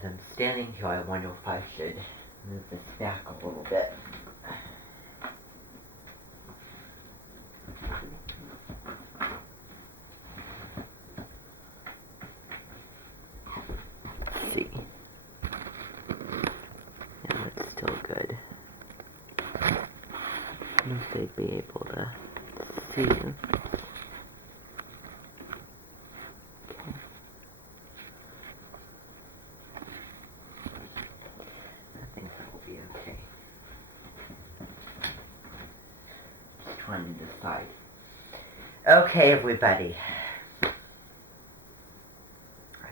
as I'm standing here, I wonder if I should move this back a little bit. Let's see. Yeah, that's still good. I don't know if they'd be able to see. Okay. I think that will be okay. Just trying to decide. Okay, everybody. I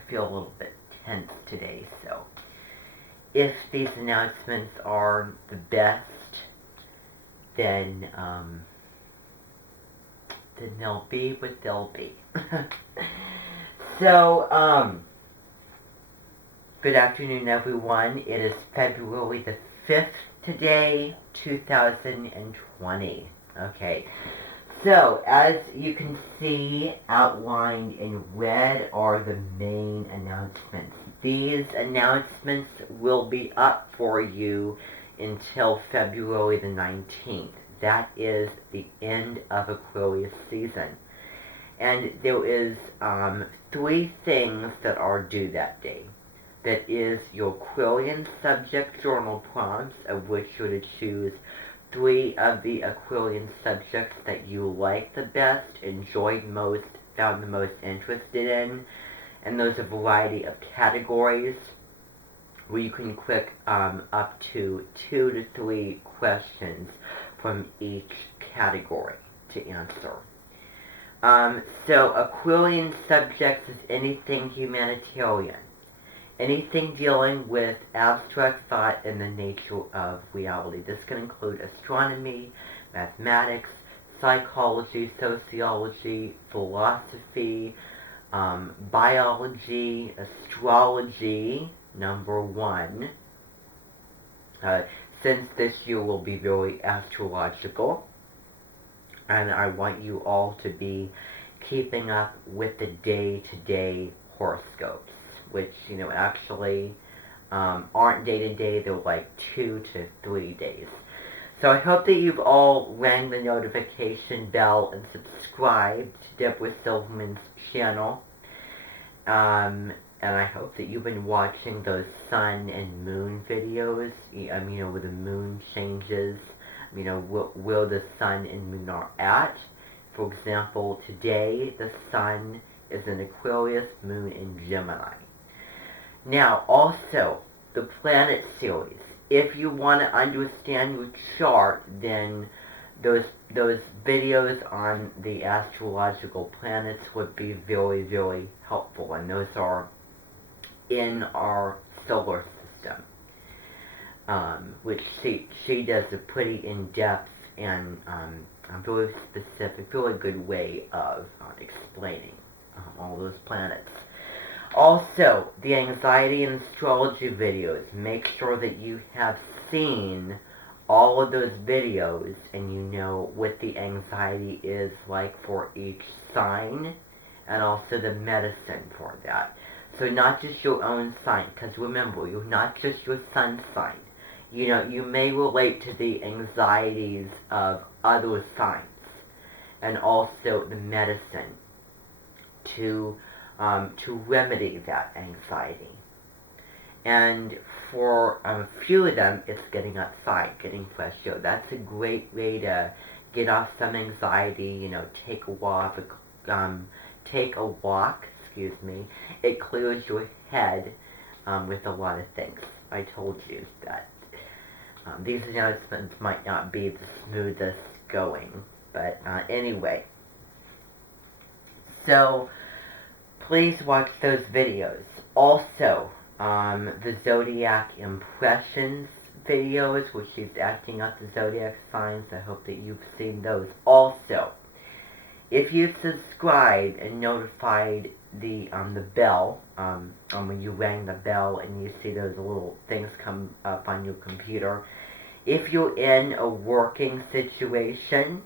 feel a little bit tense today, so if these announcements are the best, then they'll be what they'll be. So, good afternoon, everyone. It is February the 5th today, 2020. Okay. So, as you can see, outlined in red are the main announcements. These announcements will be up for you until February the 19th. That is the end of Aquarius season. And there is 3 things that are due that day. That is your Aquarian subject journal prompts, of which you're to choose 3 of the Aquarian subjects that you like the best, enjoyed most, found the most interested in, and there's a variety of categories where you can click up to 2 to 3 questions from each category to answer. So Aquarian subjects is anything humanitarian. Anything dealing with abstract thought and the nature of reality. This can include astronomy, mathematics, psychology, sociology, philosophy, biology, astrology, number 1. Since this year will be very astrological, and I want you all to be keeping up with the day-to-day horoscopes, which, actually aren't day-to-day, they're like 2 to 3 days. So I hope that you've all rang the notification bell and subscribed to Deborah Silverman's channel. And I hope that you've been watching those sun and moon videos, where the moon changes, where the sun and moon are at. For example, today the sun is in Aquarius, moon in Gemini. Now, also, the planet series. If you want to understand your chart, then those videos on the astrological planets would be very, very helpful. And those are in our solar system, which she does a pretty in-depth and a very specific, really good way of explaining all those planets. Also, the anxiety and astrology videos. Make sure that you have seen all of those videos and you know what the anxiety is like for each sign, and also the medicine for that. So not just your own sign, because remember, you're not just your sun sign. You may relate to the anxieties of other signs, and also the medicine to remedy that anxiety. And for a few of them, it's getting outside, getting fresh air. That's a great way to get off some anxiety. Take a walk. It clears your head with a lot of things. I told you that these announcements might not be the smoothest going, but anyway. So please watch those videos. Also, the Zodiac Impressions videos, where she's acting out the zodiac signs. I hope that you've seen those. Also, if you subscribed and notified the bell, when you rang the bell and you see those little things come up on your computer, if you're in a working situation,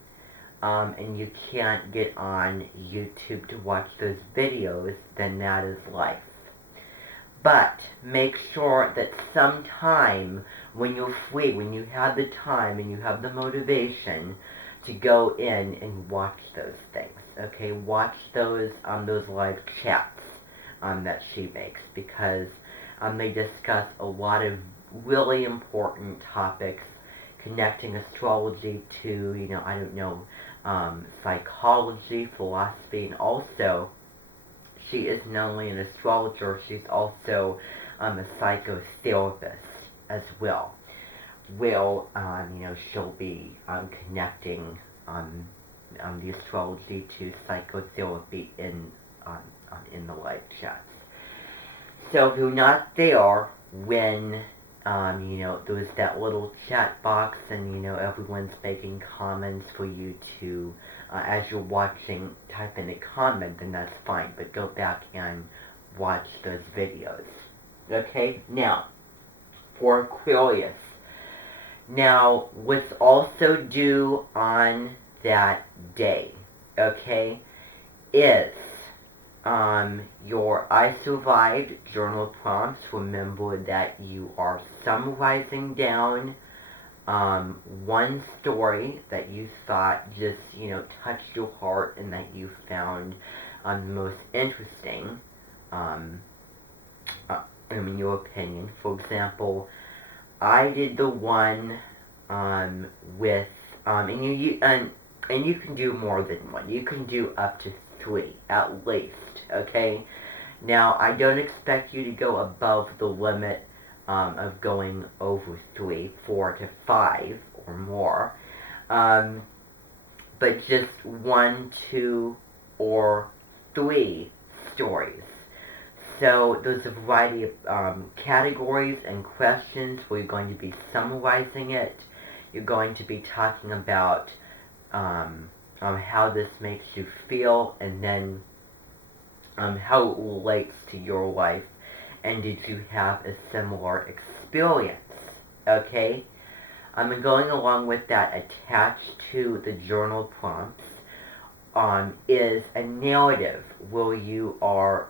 and you can't get on YouTube to watch those videos, then that is life. But make sure that sometime when you're free, when you have the time and you have the motivation to go in and watch those things. Okay, watch those live chats that she makes, because they discuss a lot of really important topics connecting astrology to, I don't know, psychology, philosophy, and also she is not only an astrologer, she's also a psychotherapist as well. She'll be connecting the astrology to psychotherapy in the live chats. So if you're not there when there was that little chat box and everyone's making comments for you to, as you're watching, type in a comment, then that's fine. But go back and watch those videos. Okay? Now, for Aquarius. Now, what's also due on that day, okay, is your I Survived journal prompts. Remember that you are summarizing down one story that you thought just, touched your heart and that you found the most interesting, in your opinion. For example, I did the one with, and you can do more than one. You can do up to 3, at least, okay? Now, I don't expect you to go above the limit of going over 3, 4 to 5 or more. But just 1, 2, or 3 stories. So there's a variety of categories and questions where you're going to be summarizing it. You're going to be talking about how this makes you feel, and then how it relates to your life, and did you have a similar experience, okay? Going along with that, attached to the journal prompts is a narrative where you are,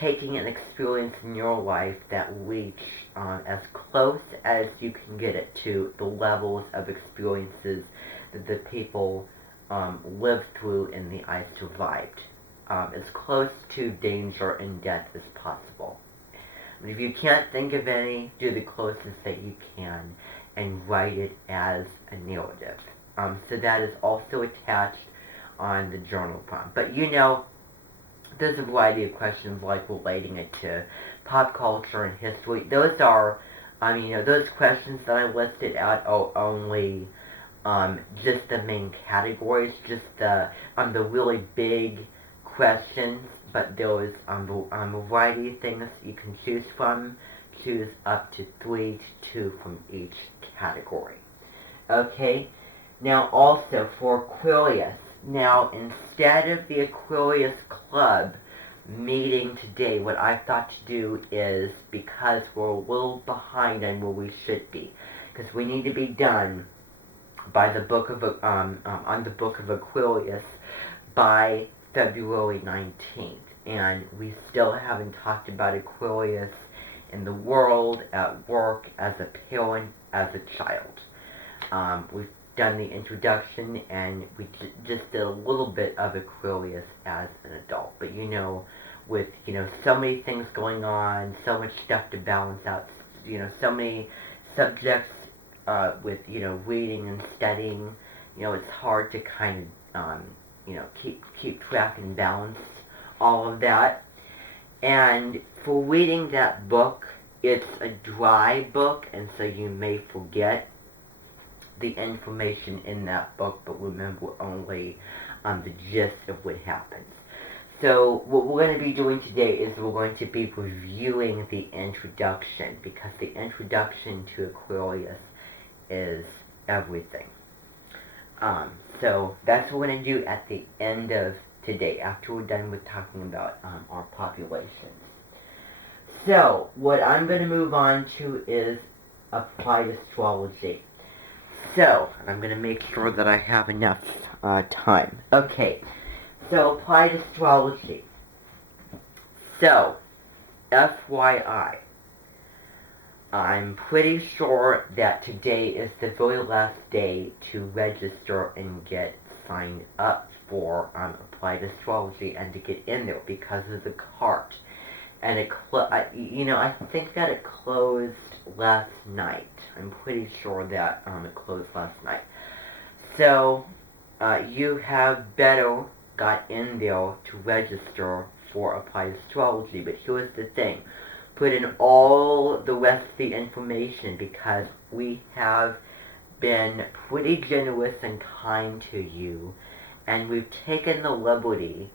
taking an experience in your life that reach as close as you can get it to the levels of experiences that the people lived through in the I Survived. As close to danger and death as possible. But if you can't think of any, do the closest that you can and write it as a narrative. So that is also attached on the journal prompt. But there's a variety of questions like relating it to pop culture and history. Those are, those questions that I listed out are only just the main categories, just the really big questions, but there's a variety of things you can choose from. Choose up to 3 to 2 from each category. Okay? Now also for Aquarius, now instead of the Aquarius Club meeting today, what I thought to do is, because we're a little behind on where we should be, because we need to be done by the book of on the book of Aquarius by February 19th, and we still haven't talked about Aquarius in the world, at work, as a parent, as a child. We've done the introduction, and we just did a little bit of Aquarius as an adult. But with so many things going on, so much stuff to balance out, so many subjects with reading and studying, it's hard to kind of keep track and balance all of that. And for reading that book, it's a dry book, and so you may forget the information in that book, but remember only the gist of what happens. So what we're going to be doing today is we're going to be reviewing the introduction, because the introduction to Aquarius is everything. So that's what we're going to do at the end of today, after we're done with talking about our populations. So what I'm going to move on to is applied astrology. So I'm going to make sure that I have enough time. Okay, so applied astrology. So FYI, I'm pretty sure that today is the very last day to register and get signed up for Applied Astrology and to get in there because of the cart. And I think that it closed last night. I'm pretty sure that it closed last night. So you have better got in there to register for Applied Astrology. But here's the thing. Put in all the rest of the information because we have been pretty generous and kind to you, and we've taken the liberty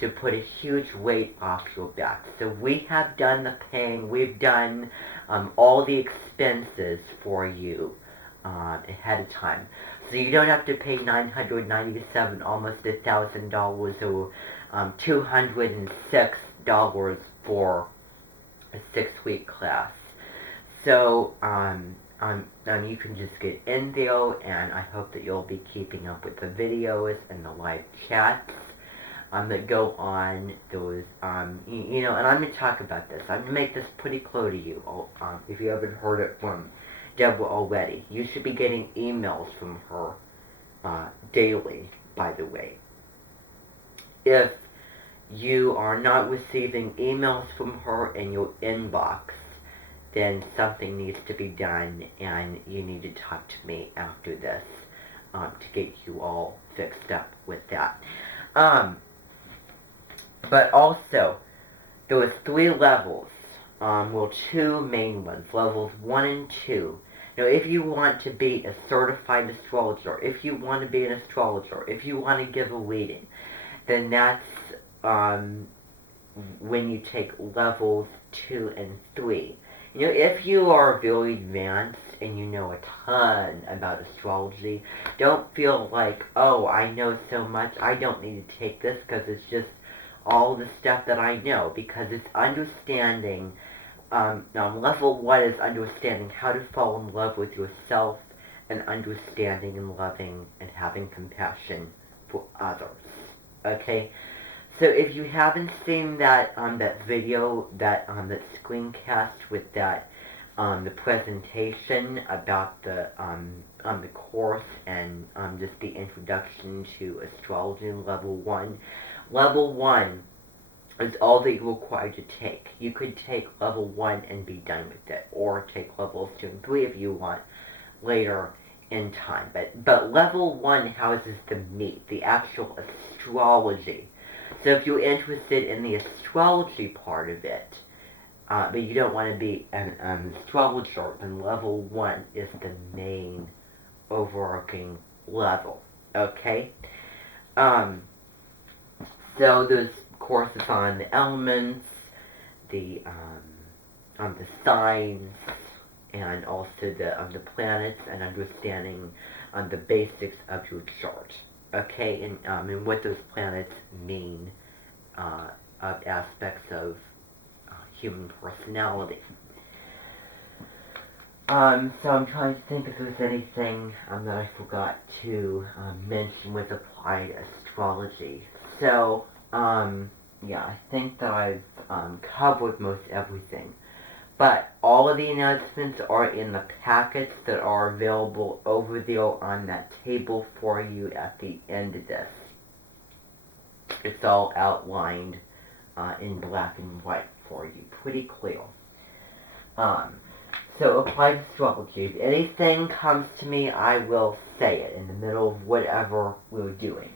to put a huge weight off your back. So we have done the paying, we've done all the expenses for you ahead of time. So you don't have to pay $997, almost $1,000, or $206 for a 6-week class. So you can just get in there, and I hope that you'll be keeping up with the videos and the live chats that go on those, and I'm going to talk about this. I'm going to make this pretty clear to you, if you haven't heard it from Deborah already. You should be getting emails from her daily, by the way. If you are not receiving emails from her in your inbox, then something needs to be done, and you need to talk to me after this to get you all fixed up with that. But also, there was 3 levels, well, 2 main ones, levels 1 and 2. Now, if you want to be a certified astrologer, if you want to be an astrologer, if you want to give a reading, then that's when you take levels 2 and 3. If you are very advanced and you know a ton about astrology, don't feel like, oh, I know so much, I don't need to take this because it's just all the stuff that I know, because it's understanding, level 1 is understanding how to fall in love with yourself, and understanding and loving and having compassion for others. Okay? So if you haven't seen that that video, that screencast with that the presentation about the course and just the introduction to astrology level 1. Level 1 is all that you're required to take. You could take level 1 and be done with it, or take levels 2 and 3 if you want later in time. But level 1 houses the meat, the actual astrology. So if you're interested in the astrology part of it, but you don't want to be an astrologer, then level 1 is the main overarching level. Okay? So there's courses on the elements, the signs, and also the planets, and understanding the basics of your chart. Okay, and what those planets mean of aspects of human personality. So I'm trying to think if there's anything that I forgot to mention with applied astrology. So, yeah, I think that I've covered most everything. But all of the announcements are in the packets that are available over there on that table for you at the end of this. It's all outlined in black and white for you, pretty clear. So applied astrology. If anything comes to me, I will say it in the middle of whatever we're doing.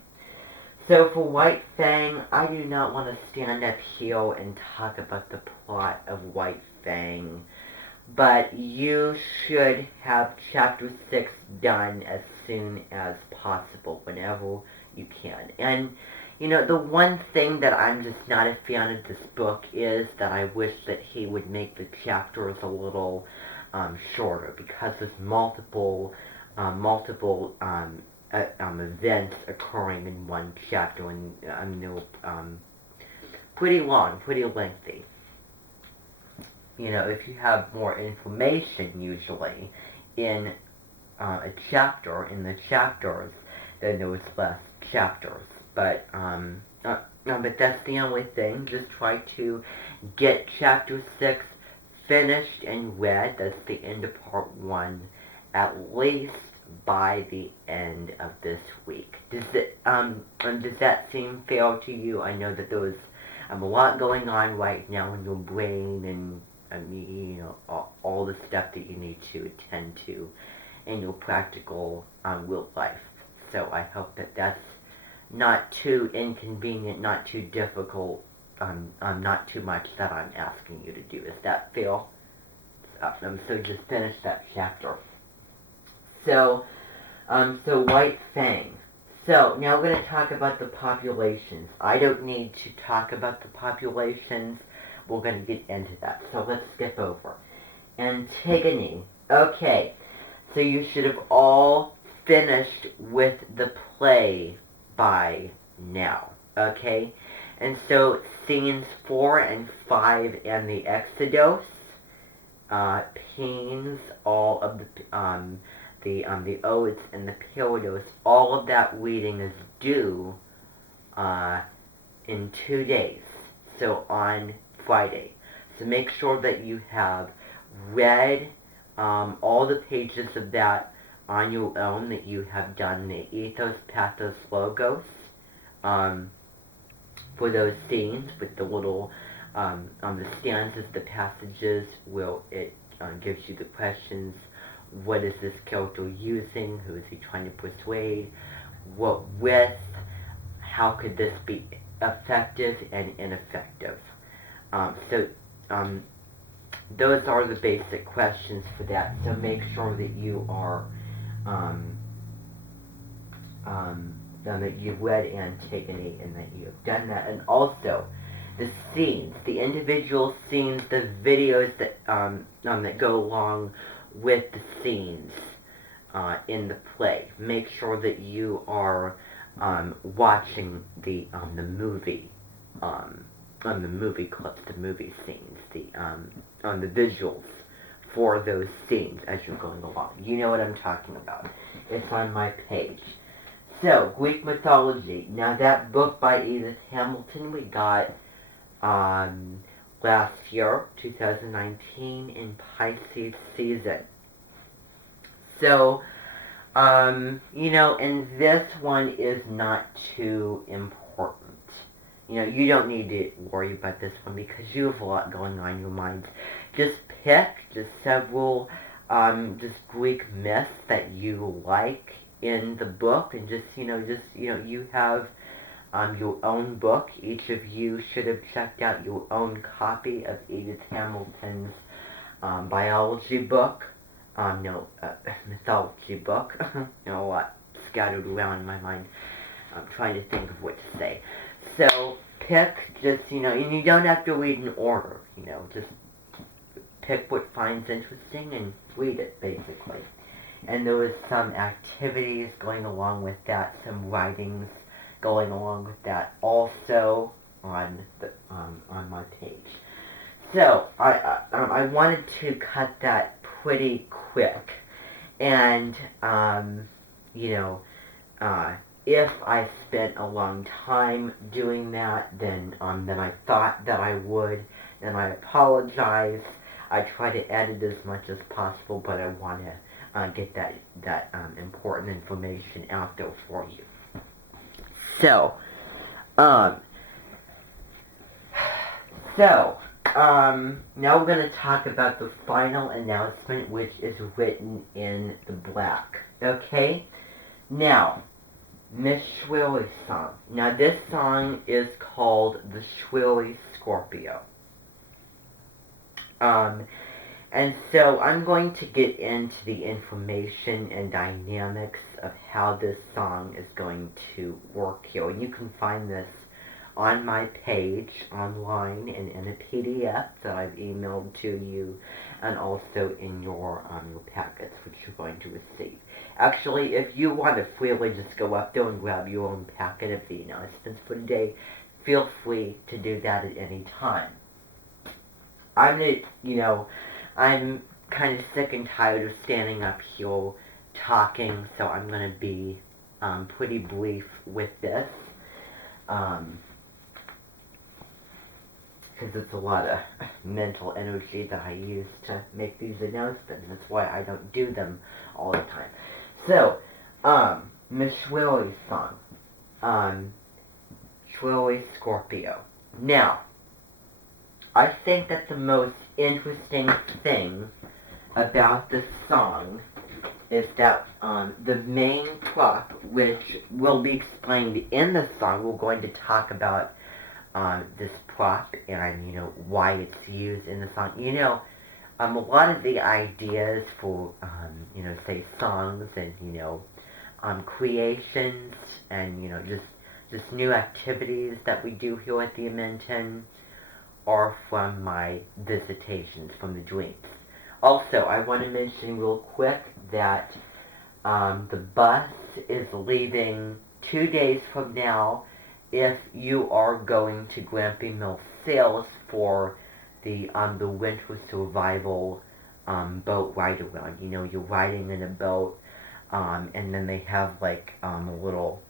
So for White Fang, I do not want to stand up here and talk about the plot of White Fang, but you should have Chapter 6 done as soon as possible, whenever you can. And, the one thing that I'm just not a fan of this book is that I wish that he would make the chapters a little shorter, because there's multiple events occurring in one chapter, and pretty long, pretty lengthy. If you have more information, usually, in a chapter, in the chapters, then there was less chapters. But, But that's the only thing. Just try to get chapter 6 finished and read. That's the end of part 1, at least by the end of this week. Does that seem fair to you? I know that there was a lot going on right now in your brain, and all the stuff that you need to attend to in your practical real life. So I hope that that's not too inconvenient, not too difficult, not too much that I'm asking you to do. Is that fair? So just finish that chapter. So White Fang. So now we're going to talk about the populations. I don't need to talk about the populations. We're going to get into that. So let's skip over. Antigone. Okay. So you should have all finished with the play by now. Okay? And so scenes 4 and 5 and the Exodus, Pains, all of the odes and the periodos, all of that reading is due in 2 days, so on Friday. So make sure that you have read all the pages of that on your own, that you have done the ethos, pathos, logos for those scenes with the little the stanzas, the passages, where it gives you the questions. What is this character using? Who is he trying to persuade? What with? How could this be effective and ineffective? Those are the basic questions for that. So make sure that you are that you've read Antigone and that you have done that. And also, the scenes, the individual scenes, the videos that that go along with the scenes in the play. Make sure that you are watching the movie, the movie clips, the movie scenes, the visuals for those scenes as you're going along. You know what I'm talking about. It's on my page. So, Greek mythology. Now that book by Edith Hamilton we got last year, 2019, in Pisces season. So, and this one is not too important. You don't need to worry about this one because you have a lot going on in your minds. Just pick just several just Greek myths that you like in the book, and you have your own book. Each of you should have checked out your own copy of Edith Hamilton's biology book. Mythology book. A lot scattered around in my mind. I'm trying to think of what to say. So pick just, and you don't have to read in order, just pick what finds interesting and read it, basically. And there was some activities going along with that, some writings going along with that, also on my page. So I wanted to cut that pretty quick, and if I spent a long time doing that, then I thought that I would, then I apologize. I try to edit as much as possible, but I want to get that important information out there for you. So, now we're going to talk about the final announcement, which is written in the black. Okay? Now, Miss Shwilly's song. Now, this song is called The Shwilly Scorpio. And so I'm going to get into the information and dynamics of how this song is going to work here. And you can find this on my page online and in a PDF that I've emailed to you, and also in your packets, which you're going to receive. Actually, if you want to freely just go up there and grab your own packet of the announcements for today, feel free to do that at any time. I'm kind of sick and tired of standing up here talking, so I'm going to be pretty brief with this. because it's a lot of mental energy that I use to make these announcements. That's why I don't do them all the time. So, Miss Willie's song, Shwilly Scorpio. Now, I think that the most interesting thing about this song is that the main prop, which will be explained in the song, we're going to talk about this prop and, why it's used in the song. A lot of the ideas for, say songs and, creations and, just new activities that we do here at the Amenton are from my visitations, from the dreams. Also, I want to mention real quick that the bus is leaving 2 days from now if you are going to Grampy Mill Sales for the winter survival boat ride around. You're riding in a boat, and then they have like a little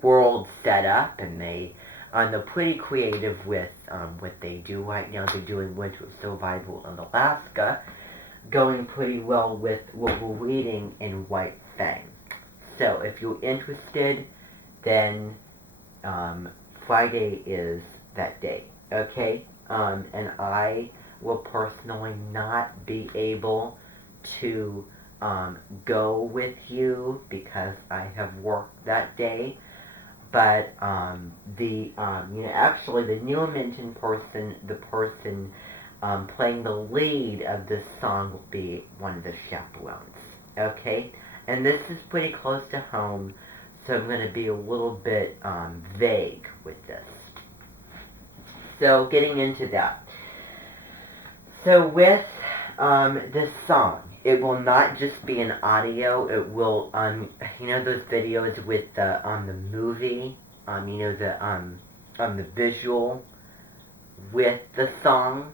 world set up, and they're pretty creative with what they do right now. They're doing winter survival in Alaska, going pretty well with what we're reading in White Fang. So if you're interested, then Friday is that day, okay? And I will personally not be able to go with you because I have work that day. But actually the New Minton person, the person playing the lead of this song will be one of the chaperones, okay? And this is pretty close to home, so I'm going to be a little bit vague with this. So getting into that. So with this song, it will not just be an audio. It will, those videos with the movie, the visual with the song,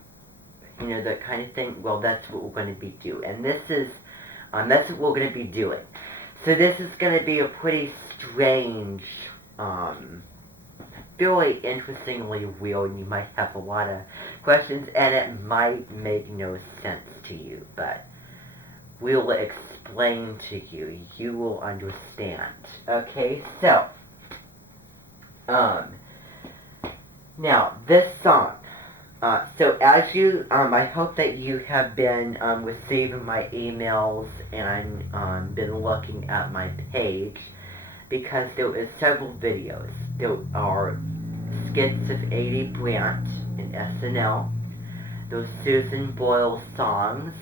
that kind of thing. Well, that's what we're going to be doing, and this is, that's what we're going to be doing. So this is going to be a pretty strange, really interestingly weird, and you might have a lot of questions, and it might make no sense to you, but we will explain to you. You will understand. Okay, so, now, this song. So as you, I hope that you have been receiving my emails and been looking at my page, because there is several videos. There are skits of 80 Brandt and SNL. There's Susan Boyle songs.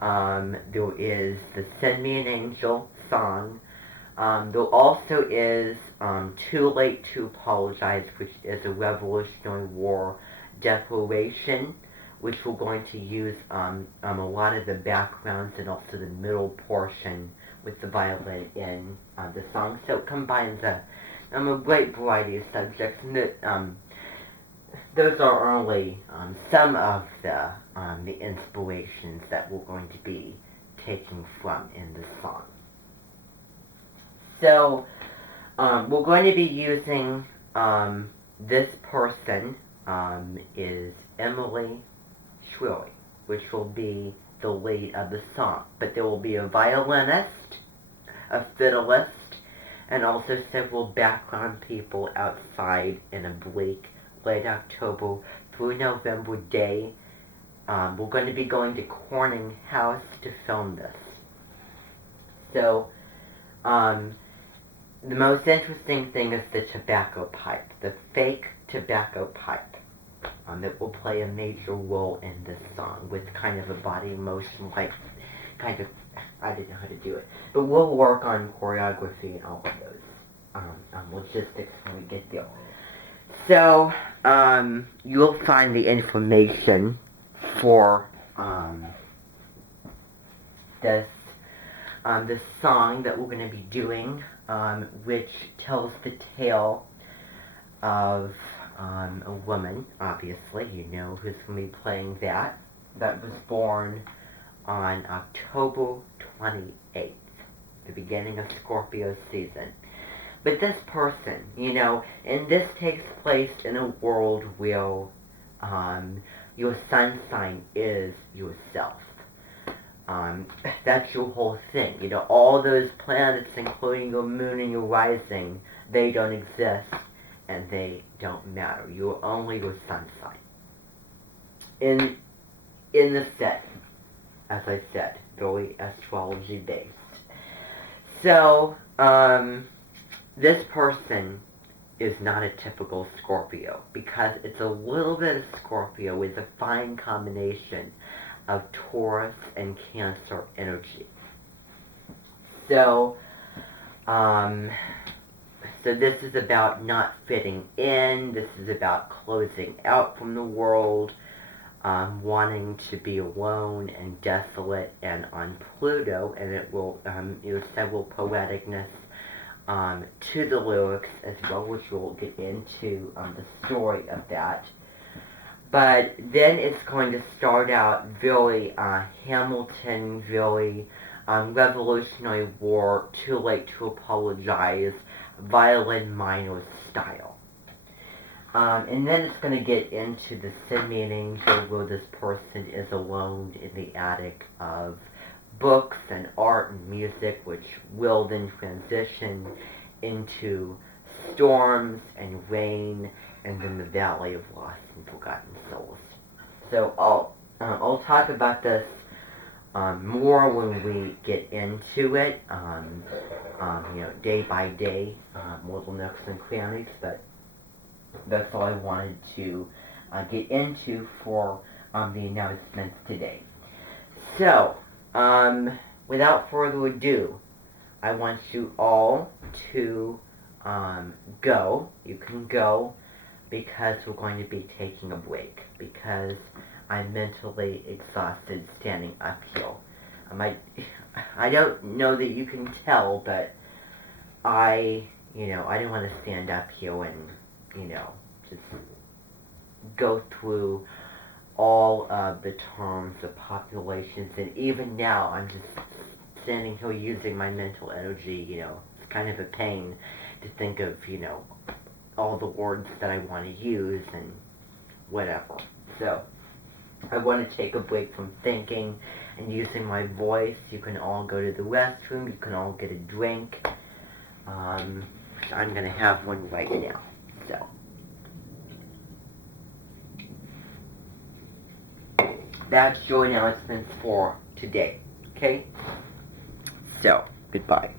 There is the Send Me an Angel song. There also is Too Late to Apologize, which is a Revolutionary War declaration, which we're going to use a lot of the backgrounds and also the middle portion with the violin in the song. So it combines a great variety of subjects, and those are only some of the inspirations that we're going to be taking from in the song. So we're going to be using this person is Emily Shwilly, which will be the lead of the song. But there will be a violinist, a fiddleist, and also several background people outside in a bleak late October through November day. We're going to be going to Corning House to film this. So, the most interesting thing is the tobacco pipe, the fake tobacco pipe, that will play a major role in this song with kind of a body motion, like, kind of, I didn't know how to do it. But we'll work on choreography and all of those logistics when we get there. So, you'll find the information for this song that we're going to be doing, which tells the tale of a woman, obviously, you know who's going to be playing that was born on October 28th, the beginning of Scorpio season. But this person, and this takes place in a world where your sun sign is yourself. That's your whole thing. All those planets, including your moon and your rising, they don't exist and they don't matter. You're only your sun sign. In the set, as I said, very astrology based. So, this person is not a typical Scorpio because it's a little bit of Scorpio with a fine combination of Taurus and Cancer energy. So, so this is about not fitting in. This is about closing out from the world, wanting to be alone and desolate, and on Pluto, and it will, several poeticness to the lyrics as well, which we'll get into the story of that. But then it's going to start out very Hamilton, very Revolutionary War, Too Late to Apologize, violin minor style. And then it's going to get into the Sin-Man Angel, where this person is alone in the attic of books and art and music, which will then transition into storms and rain, and then the Valley of Lost and Forgotten Souls. So I'll talk about this more when we get into it, day by day, little nooks and crannies, but that's all I wanted to get into for the announcements today. So, without further ado, I want you all to go. You can go because we're going to be taking a break because I'm mentally exhausted standing uphill. I don't know that you can tell, but I didn't want to stand up here and, just go through all of the terms, the populations, and even now I'm just standing here using my mental energy, it's kind of a pain to think of, all the words that I want to use and whatever. So, I want to take a break from thinking and using my voice. You can all go to the restroom, you can all get a drink. I'm going to have one right now. So, that's your announcements for today. Okay? So, goodbye.